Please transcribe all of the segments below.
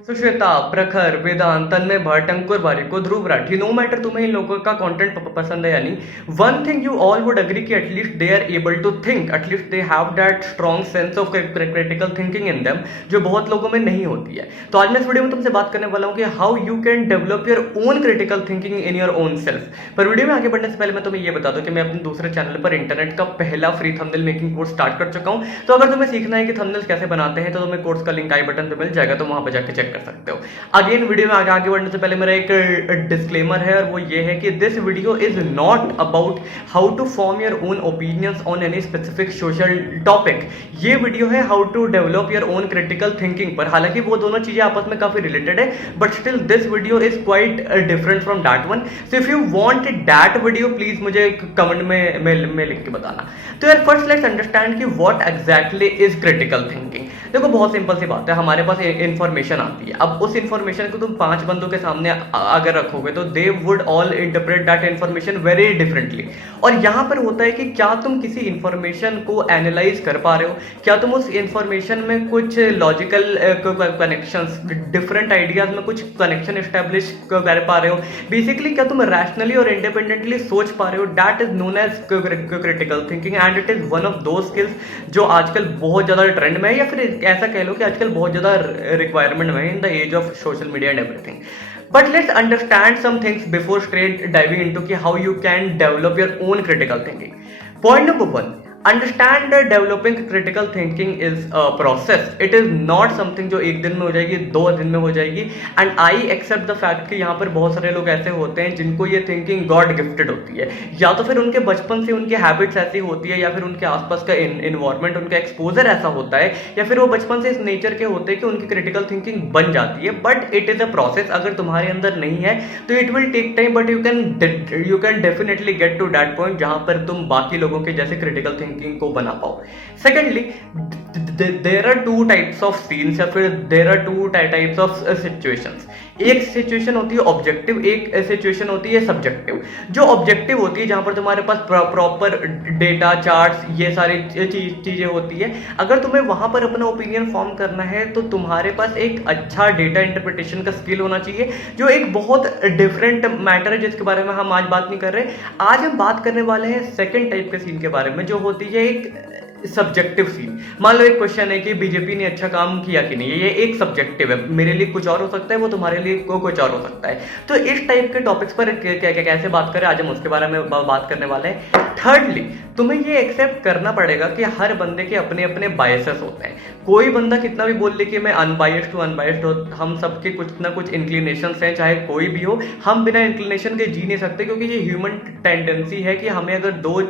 सुश्वेता, Prakhar, Vedant, Tanmay Bhatt, Ankur Warikoo, Dhruv Rathee, no matter तुम्हें इन लोगों का कंटेंट पसंद है या नहीं, one thing you all would agree कि at least they are able to think, at least they have that strong sense of critical thinking in them, जो बहुत लोगों में नहीं होती है। तो आज मैं इस वीडियो में तुमसे बात करने वाला हूँ कि how you can develop your own critical thinking in your own self. पर वीडियो में आगे बढ़ने से पहले मैं तुम्हें ये बता दूं कि मैं अपने दूसरे चैनल पर इंटरनेट का पहला free thumbnail making course start कर चुका हूँ। तो अगर तुम्हें सीखना है कि थंबनेल्स कैसे बनाते हैं तो तुम्हें कोर्स का लिंक आई बटन पे मिल जाएगा, तो वहां पर जाकर चेक कर सकते हो। अगेन वीडियो में आगे बढ़ने से पहले मेरा एक डिस्क्लेमर है, और वो ये है कि this video is not about how to form your own opinions on any specific social topic. ये वीडियो है how to develop your own critical thinking पर। हालांकि वो दोनों चीजें आपस में काफी रिलेटेड है, but still this video is quite different from that one. So if you want that video please मुझे कमेंट में लिख के बताना। तो यार फर्स्ट लेट्स अंडरस्टैंड कि what exactly is critical thinking. देखो बहुत सिंपल सी बात है, हमारे पास इंफॉर्मेशन आती है। अब उस इंफॉर्मेशन को तुम 5 बंदों के सामने अगर रखोगे तो they would all interpret that information very differently. और यहां पर होता है कि क्या तुम किसी इंफॉर्मेशन को एनालाइज कर पा रहे हो, क्या तुम उस इंफॉर्मेशन में कुछ लॉजिकल कनेक्शंस, डिफरेंट आइडियाज में कुछ कनेक्शन एस्टेब्लिश कर पा रहे हो। बेसिकली क्या तुम रैशनली और इंडिपेंडेंटली सोच पा रहे हो। That is known as critical thinking, and it is one of those skills जो आजकल बहुत ज्यादा ट्रेंड में है, या फिर ऐसा कह लो कि आजकल बहुत ज्यादा रिक्वायरमेंट में है in the age of social media and everything. But let's understand some things before straight diving into how you can develop your own critical thinking. Point number 1, understand that developing critical thinking is a process. It is not something जो एक दिन में हो जाएगी, 2 दिन में हो जाएगी। And I accept the fact कि यहाँ पर बहुत सारे लोग ऐसे होते हैं जिनको ये थिंकिंग गॉड गिफ्टेड होती है, या तो फिर उनके बचपन से उनकी हैबिट्स ऐसी होती है, या फिर उनके आसपास का इन्वायरमेंट, उनका एक्सपोजर ऐसा होता है, या फिर वो बचपन से इस नेचर के होते हैं कि उनकी क्रिटिकल थिंकिंग बन जाती है। But it is a process. अगर तुम्हारे अंदर नहीं है तो it will take time, but you can definitely get to that point जहां पर तुम बाकी लोगों के जैसे क्रिटिकल थिंकिंग को बना पाओ। Secondly, there are 2 types of scenes, या फिर there are 2 types of situations. एक सिचुएशन होती है ऑब्जेक्टिव, एक सिचुएशन होती है सब्जेक्टिव। जो ऑब्जेक्टिव होती है जहां पर तुम्हारे पास प्रॉपर डेटा, चार्ट्स, ये सारी चीजें होती है। अगर तुम्हें वहां पर अपना ओपिनियन फॉर्म करना है तो तुम्हारे पास एक अच्छा डेटा इंटरप्रिटेशन का स्किल होना चाहिए, जो एक बहुत डिफरेंट मैटर है जिसके बारे में हम आज बात नहीं कर रहे। आज हम बात करने वाले हैं सेकेंड टाइप के सीन के बारे में, जो होती है एक सब्जेक्टिव सीन। मान लो एक क्वेश्चन है कि बीजेपी ने अच्छा काम किया कि नहीं, ये एक सब्जेक्टिव है। मेरे लिए कुछ और हो सकता है, वो तुम्हारे लिए कुछ और हो सकता है। तो इस टाइप के टॉपिक्स पर कैसे बात करें, आज हम उसके बारे में बात करने वाले हैं। थर्डली, तुम्हें ये एक्सेप्ट करना पड़ेगा कि हर बंदे के अपने अपने बायसेस होते हैं। कोई बंदा कितना भी बोल ले कि मैं अनबायस्ड हो, हम सबके कुछ ना कुछ इंक्लिनेशंस हैं, चाहे कोई भी हो। हम बिना इंक्लिनेशन के जी नहीं सकते, क्योंकि ये ह्यूमन टेंडेंसी है कि हमें अगर 2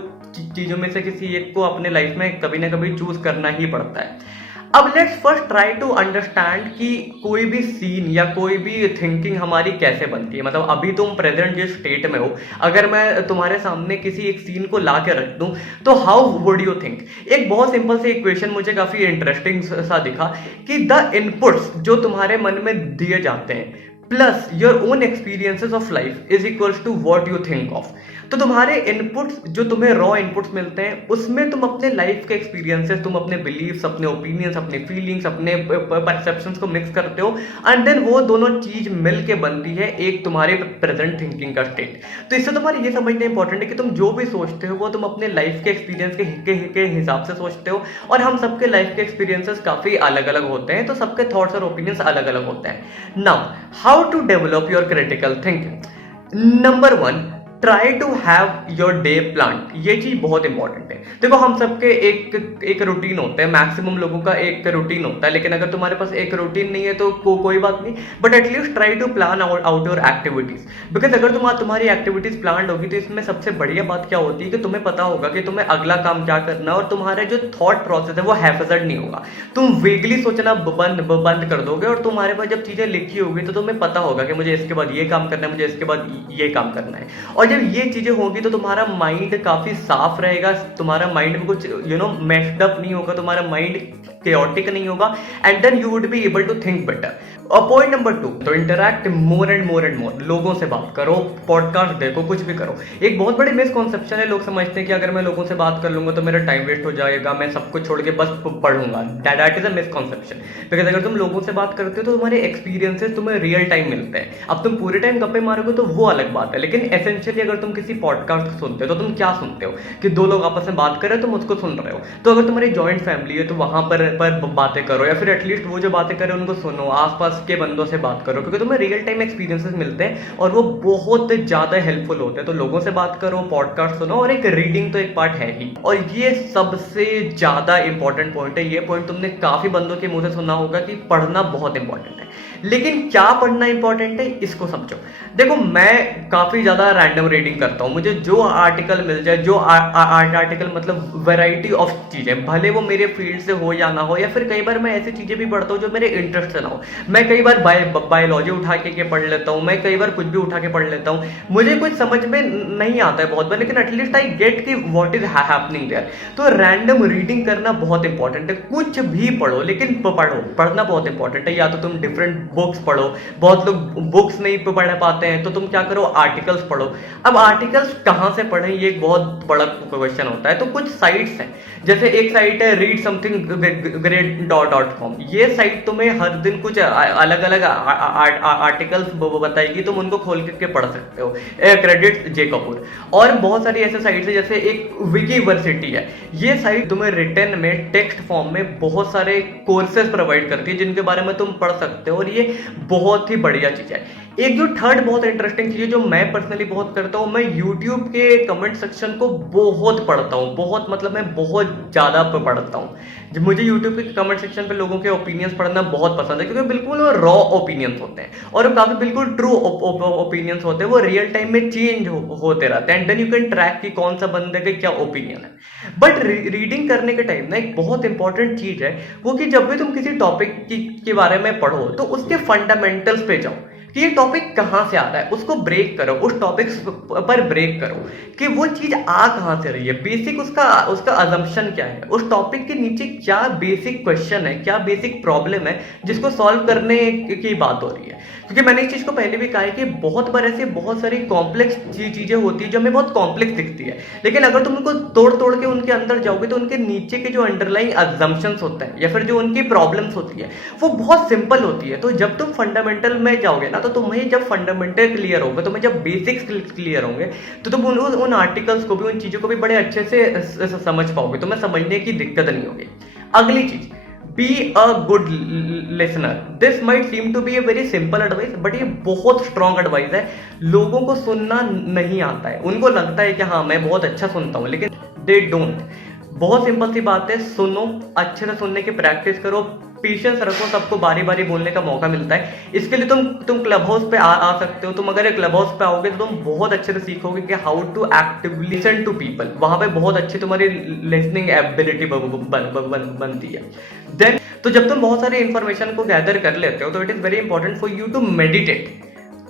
चीजों में से किसी एक को अपने लाइफ में कभी ना कभी चूज करना ही पड़ता है। अब let's first try to understand कि कोई भी सीन या कोई भी थिंकिंग हमारी कैसे बनती है। मतलब अभी तुम प्रेजेंट जिस स्टेट में हो, अगर मैं तुम्हारे सामने किसी एक सीन को ला के रख दूं तो हाउ वुड यू थिंक। एक बहुत सिंपल सी इक्वेशन मुझे काफी इंटरेस्टिंग सा दिखा कि द इनपुट्स जो तुम्हारे मन में दिए जाते हैं plus your own experiences of life is equals to what you think of. तो तुम्हारे इनपुट्स जो तुम्हें रॉ इनपुट्स मिलते हैं, उसमें तुम अपने लाइफ के एक्सपीरियंसेस, तुम अपने बिलीव्स, अपने ओपिनियंस, अपने फीलिंग्स, अपने परसेप्शंस को मिक्स करते हो, एंड देन वो दोनों चीज मिल के बनती है एक तुम्हारे प्रेजेंट थिंकिंग का स्टेट। तो इससे तुम्हारी ये समझना इंपॉर्टेंट है कि तुम जो भी सोचते हो वो तुम अपने लाइफ के एक्सपीरियंस के हिसाब से सोचते हो। और हम सबके लाइफ के एक्सपीरियंसेस काफी अलग अलग होते हैं, तो सबके थॉट्स और ओपिनियंस अलग अलग होते हैं। Now how to develop your critical thinking. Number 1, try to have your day plan. ये चीज बहुत इंपॉर्टेंट है। देखो हम सबके एक रूटीन होता है, मैक्सिमम लोगों का एक रूटीन होता है, लेकिन अगर तुम्हारे पास एक रूटीन नहीं है तो कोई बात नहीं, but at least try to plan out your activities. Because अगर तुम्हारी एक्टिविटीज प्लान होगी तो इसमें सबसे बढ़िया बात क्या होती है कि तुम्हें पता होगा कि तुम्हें अगला काम क्या करना है, और तुम्हारा जो थॉट प्रोसेस है वो हैफजर्ड नहीं होगा। तुम वेगली सोचना बंद कर दोगे, और तुम्हारे पास जब चीजें लिखी होगी तो तुम्हें पता होगा कि मुझे इसके बाद ये काम करना है, मुझे इसके बाद ये काम करना है। और जब ये चीजें होगी तो तुम्हारा माइंड काफी साफ रहेगा, तुम्हारा माइंड में कुछ मेस्ड अप नहीं होगा, तुम्हारा माइंड chaotic नहीं होगा, and then you would be able to think better. Point number 2, तो interact more and more and more. लोगों से बात करो, पॉडकास्ट देखो, कुछ भी करो। एक बहुत बड़ी मिसकॉन्सेप्शन है, लोग समझते हैं कि अगर मैं लोगों से बात कर लूंगा तो मेरा टाइम वेस्ट हो जाएगा, मैं सब कुछ छोड़ के बस पढ़ूंगा। That is a misconception. Because अगर तुम लोगों से बात करते हो तो तुम्हारे एक्सपीरियंसेस तुम्हें रियल टाइम मिलते हैं। अब तुम पूरे टाइम गप्पे मारोगे तो वो अलग बात है, लेकिन एसेंशियली अगर तुम किसी पॉडकास्ट सुनते हो तो तुम क्या सुनते हो कि दो लोग आपस में बात कर रहे हो, तुम उसको सुन रहे हो। तो अगर तुम्हारी जॉइंट फैमिली है तो वहां पर बातें करो, या फिर एटलीस्ट वो जो बातें कर रहे हैं उनको सुनो, आसपास के बंदों से बात करो, क्योंकि तुम्हें रियल टाइम एक्सपीरियंसेस मिलते हैं और वो बहुत ज्यादा हेल्पफुल होते हैं। तो लोगों से बात करो, पॉडकास्ट सुनो, और एक रीडिंग तो एक पार्ट है ही। और ये सबसे ज्यादा इंपॉर्टेंट पॉइंट है। ये पॉइंट तुमने काफी बंदों के मुंह से सुना होगा कि पढ़ना बहुत इंपॉर्टेंट है। लेकिन क्या पढ़ना इंपॉर्टेंट है, इसको समझो। देखो, मैं काफी ज्यादा रैंडम रीडिंग करता हूँ। मुझे जो आर्टिकल मिल जाए, जो आर्टिकल मतलब वैरायटी ऑफ चीजें, भले वो मेरे फील्ड से हो या ना हो, या फिर कई बार मैं ऐसी चीजें भी पढ़ता हूँ जो मेरे इंटरेस्ट से ना हो। मैं कई बार बायोलॉजी उठा के पढ़ लेता हूँ, मैं कई बार कुछ भी उठा के पढ़ लेता हूँ। मुझे कुछ समझ में नहीं आता है बहुत बार, लेकिन एटलीस्ट आई गेट कि व्हाट इज हैपनिंग देयर। तो रैंडम रीडिंग करना बहुत इंपॉर्टेंट है। कुछ भी पढ़ो, लेकिन पढ़ना बहुत इंपॉर्टेंट है। या तो तुम डिफरेंट बुक्स पढ़ो, बहुत लोग बुक्स नहीं पढ़ पाते हैं तो तुम क्या करो, आर्टिकल्स पढ़ो। अब आर्टिकल्स कहाँ से पढ़ें, ये एक बहुत बड़ा क्वेश्चन होता है। तो कुछ साइट्स हैं, जैसे एक साइट है रीड समथिंग great.com। ये साइट तुम्हें हर दिन कुछ अलग अलग आर्टिकल्स बताएगी, तुम उनको खोल के पढ़ सकते हो। क्रेडिट जे कपूर। और बहुत सारी ऐसे साइट्स है, जैसे एक विकीवर्सिटी है। ये साइट तुम्हें रिटन में, टेक्स्ट फॉर्म में बहुत सारे कोर्सेज प्रोवाइड करती है जिनके बारे में तुम पढ़ सकते हो, और ये बहुत ही बढ़िया चीज है। एक जो थर्ड बहुत इंटरेस्टिंग चीज है, जो मैं पर्सनली बहुत करता हूँ, मैं यूट्यूब के कमेंट सेक्शन को बहुत पढ़ता हूँ। बहुत मतलब मैं बहुत ज्यादा पढ़ता हूँ। जब मुझे यूट्यूब के कमेंट सेक्शन पे लोगों के ओपिनियंस पढ़ना बहुत पसंद है, क्योंकि बिल्कुल वो रॉ ओपिनियंस होते हैं और काफी बिल्कुल ट्रू ओपिनियंस होते हैं। वो रियल टाइम में चेंज होते रहते हैं, and then you can track कि कौन सा बंदे का क्या ओपिनियन है। बट रीडिंग करने के टाइम ना एक बहुत इंपॉर्टेंट चीज है वो, कि जब भी तुम किसी टॉपिक के बारे में पढ़ो तो उसके फंडामेंटल्स पे जाओ कि ये टॉपिक कहाँ से आ रहा है, उसको ब्रेक करो, उस टॉपिक पर ब्रेक करो कि वो चीज आ कहाँ से रही है, बेसिक उसका अजम्पशन क्या है, उस टॉपिक के नीचे क्या बेसिक क्वेश्चन है, क्या बेसिक प्रॉब्लम है जिसको सॉल्व करने की बात हो रही है। क्योंकि मैंने इस चीज को पहले भी कहा है कि बहुत बार ऐसे बहुत सारी कॉम्प्लेक्स चीजें होती है जो हमें बहुत कॉम्प्लेक्स दिखती है, लेकिन अगर तुम उनको तोड़ तोड़ के उनके अंदर जाओगे तो उनके नीचे के जो अंडरलाइंग अजम्पशंस होते हैं या फिर जो उनकी प्रॉब्लम्स होती है वो बहुत सिंपल होती है। तो जब तुम फंडामेंटल में जाओगे ना, तो तुम्हें जब फंडामेंटल क्लियर होगा, तुम्हें जब बेसिक्स क्लियर होंगे, तो तुम उन आर्टिकल्स को भी, उन चीजों को भी बड़े अच्छे से समझ पाओगे, तुम्हें समझने की दिक्कत नहीं होगी। अगली चीज, be a good listener. This might seem to be a very simple advice, but ये बहुत स्ट्रॉन्ग एडवाइस है। लोगों को सुनना नहीं आता है, उनको लगता है कि हाँ मैं बहुत अच्छा सुनता हूँ, लेकिन दे डोंट। बहुत सिंपल सी बात है, सुनो, अच्छे से सुनने की प्रैक्टिस करो, पेशेंस रखो, सबको बारी बारी बोलने का मौका मिलता है। इसके लिए तुम क्लब हाउस पे आ सकते हो। तुम अगर क्लब हाउस पे आओगे तो तुम बहुत अच्छे से सीखोगे कि how to actively listen to people. वहां पे बहुत अच्छी तुम्हारी लिसनिंग एबिलिटी बनती है। देन तो जब तुम बहुत सारे इंफॉर्मेशन को गैदर कर लेते हो तो it is very important for you to meditate,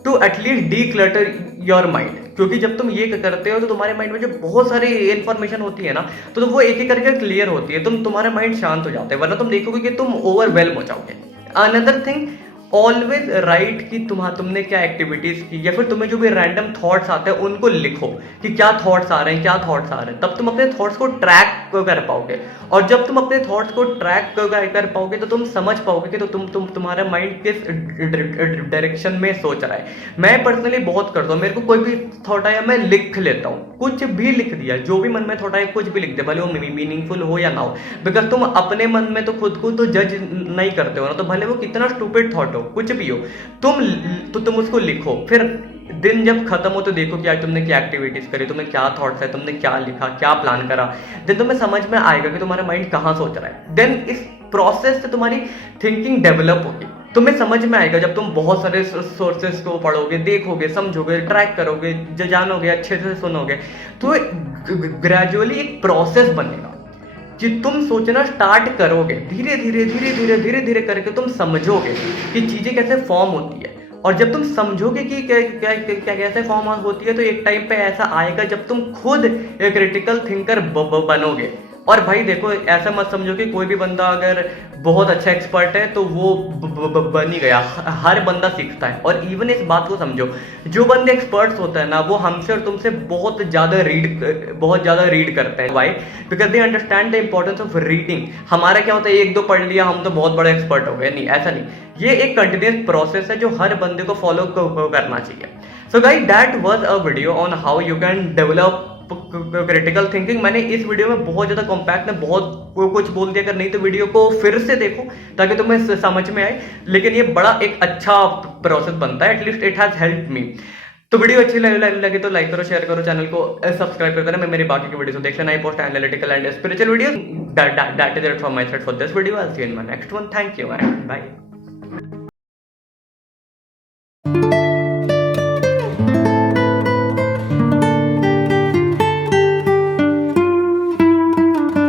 to at least declutter your mind. क्योंकि जब तुम ये करते हो तो तुम्हारे माइंड में जो बहुत सारी इंफॉर्मेशन होती है ना, तो वो एक एक करके क्लियर होती है, तुम्हारा माइंड शांत हो जाता है, वरना तुम देखोगे कि तुम ओवरवेल्म हो जाओगे। अनदर थिंग, ऑलवेज राइट कि तुमने क्या एक्टिविटीज की, या फिर तुम्हें जो भी रैंडम थॉट्स आते हैं उनको लिखो कि क्या थॉट्स आ रहे हैं, क्या थॉट्स आ रहे हैं। तब तुम अपने थॉट्स को ट्रैक कर पाओगे, और जब तुम अपने थॉट्स को ट्रैक कर पाओगे तो तुम समझ पाओगे कि तो तुम्हारा माइंड किस डायरेक्शन में सोच रहा है। मैं पर्सनली बहुत करता हूँ, मेरे को कोई भी थॉट आया मैं लिख लेता हूँ, कुछ भी लिख दिया, जो भी मन में थॉट आया कुछ भी लिख दे, भले वो मीनिंगफुल हो या ना हो। बिकॉज तुम अपने मन में तो खुद को तो जज नहीं करते हो ना, तो भले वो कितना स्टूपिड थॉट हो, कुछ भी हो, तुम उसको लिखो। फिर दिन जब खत्म हो तो देखो कि आज तुमने क्या एक्टिविटीज करी, तुम्हें क्या थॉट्स है, तुमने क्या लिखा, क्या प्लान करा। देन तुम्हें समझ में आएगा कि तुम्हारा माइंड कहाँ सोच रहा है। देन इस प्रोसेस से तुम्हारी थिंकिंग डेवलप होगी, तुम्हें समझ में आएगा। जब तुम बहुत सारे सोर्सेस को पढ़ोगे, देखोगे, समझोगे, ट्रैक करोगे, जानोगे, अच्छे से सुनोगे, तो ग्रेजुअली एक प्रोसेस बनेगा कि तुम सोचना स्टार्ट करोगे। धीरे धीरे धीरे धीरे धीरे धीरे करके तुम समझोगे कि चीजें कैसे फॉर्म होती है, और जब तुम समझोगे कि क्या कैसे फॉर्म होती है, तो एक टाइम पे ऐसा आएगा जब तुम खुद एक क्रिटिकल थिंकर बनोगे, और भाई देखो, ऐसा मत समझो कि कोई भी बंदा अगर बहुत अच्छा एक्सपर्ट है तो वो बन ही गया। हर बंदा सीखता है। और इवन इस बात को समझो, जो बंदे एक्सपर्ट्स होते हैं ना, वो हमसे और तुमसे बहुत ज़्यादा रीड करते हैं। Why? Because they understand the importance of reading. हमारा क्या होता है, एक दो पढ़ लिया हम तो बहुत बड़े एक्सपर्ट हो गए, नहीं, ऐसा नहीं। ये एक कंटिन्यूस प्रोसेस है जो हर बंदे को फॉलो करना चाहिए। So guys, that was a video on how you can develop critical thinking. मैंने इस वीडियो में बहुत ज्यादा कॉम्पैक्ट में बहुत कुछ बोल दिया। अगर नहीं तो वीडियो को फिर से देखो ताकि तुम्हें समझ में आए। लेकिन ये बड़ा एक अच्छा प्रोसेस बनता है, at least it has help me. तो वीडियो अच्छी लगे तो लाइक करो, शेयर करो, चैनल को सब्सक्राइब कर देना। मैं मेरी बाकी की वीडियो देख लेना। I post analytical and spiritual video. That is it from my side for this video. I will see you in my next one. Thank you and bye.